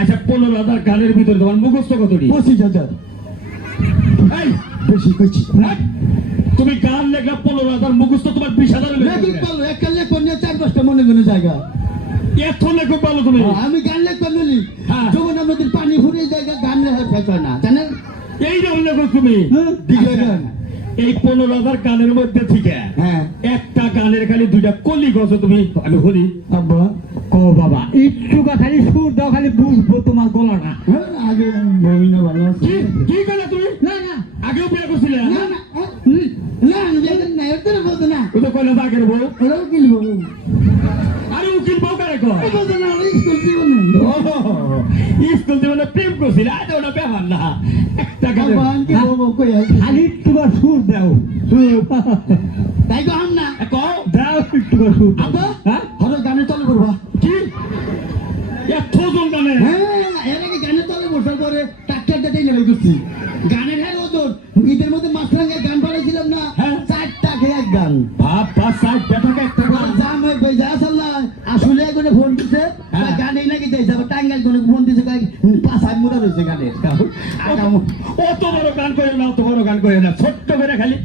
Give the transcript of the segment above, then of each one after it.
আচ্ছা 15,000 গানের ভিতরে তোমার মুখস্থ কতটি? 25,000। এই বেশি কইছি তুমি গান লেখা 15,000 মুখস্থ তোমার 20,000 লেখক বলো একটা লেখন নিয়ে 4-5টা মনে মনে জায়গা এত লেখক বলো তুমি? আমি গান লেখবা বলি যমুনা নদীর পানি ফুরিয়ে জায়গা গান লেখা শেষ হয় না জানেন এই রকম লেখক তুমি? দিলে গান এই 15,000 গানের মধ্যে থেকে হ্যাঁ একটা গানের খালি 2টা কলি গছ তুমি আমি হলি আব্বা কো বাবা একটু খালি সুর দাও খালি বুঝবো তোমার গলাটা। আগে বইনা ভালো আছে কি কইলা তুমি? না না আগেও বিয়ে করছিলে? না না না আমি জানি না এত বলতো না ও তো কইলা আগের বউ। ওরা কিনবো আরে উকিল বউ কারে কয়? বলতো না আমি স্কুল জীবন স্কুল জীবনে প্রেম করছিল আজ ওটা ব্যাপার না একটা গান আব্বা কি বলবো কই খালি তোমার সুর দাও তাই গো আম না কও দাও একটু সুর আব্বা হ্যাঁ হলো গানে তলে করবা কি এত জন গানে? হ্যাঁ এর আগে গানে তলে বসার পরে ট্রাক্টর দিয়ে লেগে করছি গানের হ্যাঁ ওজন ঈদের মধ্যে মাছরাঙ্গে গান বানাইছিলাম না হ্যাঁ 4টা খেয়ে এক গান ভাব পাঁচ সাত বেটাকে একটা গান জাম বেজা আসল না আসলে করে ফোন দিছে গানে নাকি দিয়েছে আবার টাঙ্গাইল করে ফোন দিছে পাঁচাই মুড়া রয়েছে গানের অত বড় গান করে না অত বড় গান করে না ছোট্ট করে খালি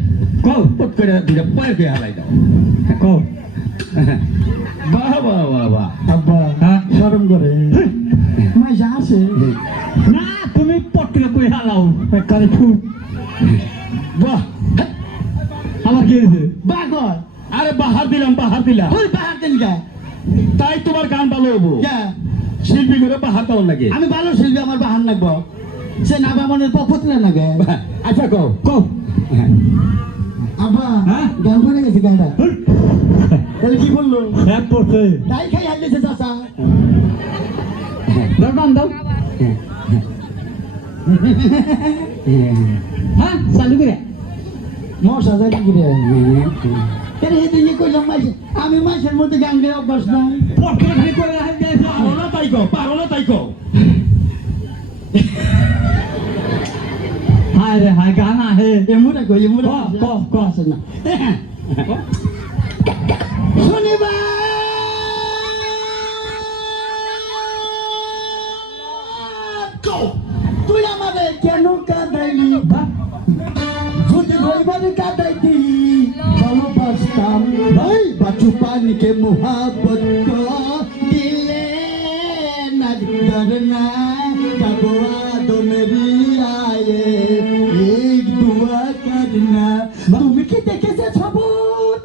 কও পট করে দুইটা পায়ের দিয়ে হালাই দাও কও বাহ বাহ বাহ বাহ আব্বা হ্যাঁ শরম করে মাইজা আছে না তুমি পটলে কই হালাও একবারে সুর বাহ আমার কি হয়েছে বাগর আরে বাহার দিলাম ওই বাহার দেন গা তাই তোমার গান ভালো হবো শিল্পী করে বাহার দেওয়ার লাগে আমি ভালো শিল্পী আমার বাহার লাগবো সে না বামনের পপুতলা লাগে আচ্ছা কও কও আব্বা হ্যাঁ? গান করে গেছে গানটা তাহলে কি বললো এক পড়ছে তাই খাই হাইতেছে চাচা দাও গান দাও হ্যাঁ চালু করে মশা যায় কি রে আরে এদিকে কইলাম মাইছে আমি মাছের মধ্যে গান গেয়ে অভ্যাস নাই পটলে খালি করে রাখে দিয়েছে পারো না তাই কও হায় রে হায় গান আহে এমুরা কই এমুরা ক আছে না শনিবার তুই আমারে কেন কাঁদাইলি যদি রবিবারে কাঁদাইতি ভালোবাসতাম ভাই বাচু পানিকে মোহাবত দিলে না ডরনা যাবো আদমেরি আয়ে এক দুয়া করনা তুমি কি দেখেছে সবুজ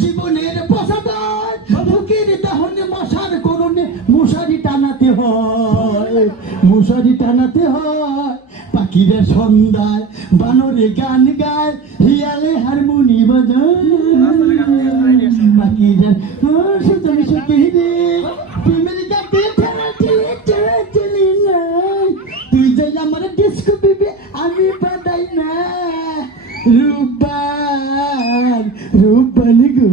জীবনের পশাদার ফকির দহনে মশার করনে মশারি টানাতে হয় পাখিরা সন্ধ্যায় বানরে গান গায় হিয়ালে হারমোনি বাজায় পাখিরা সুতরাং সখী রে প্রেমের গাতে ঠেলাঠি চলি না তুই যে আমার ডিস্কো বিবি আমি বাদাই না রূপবান গো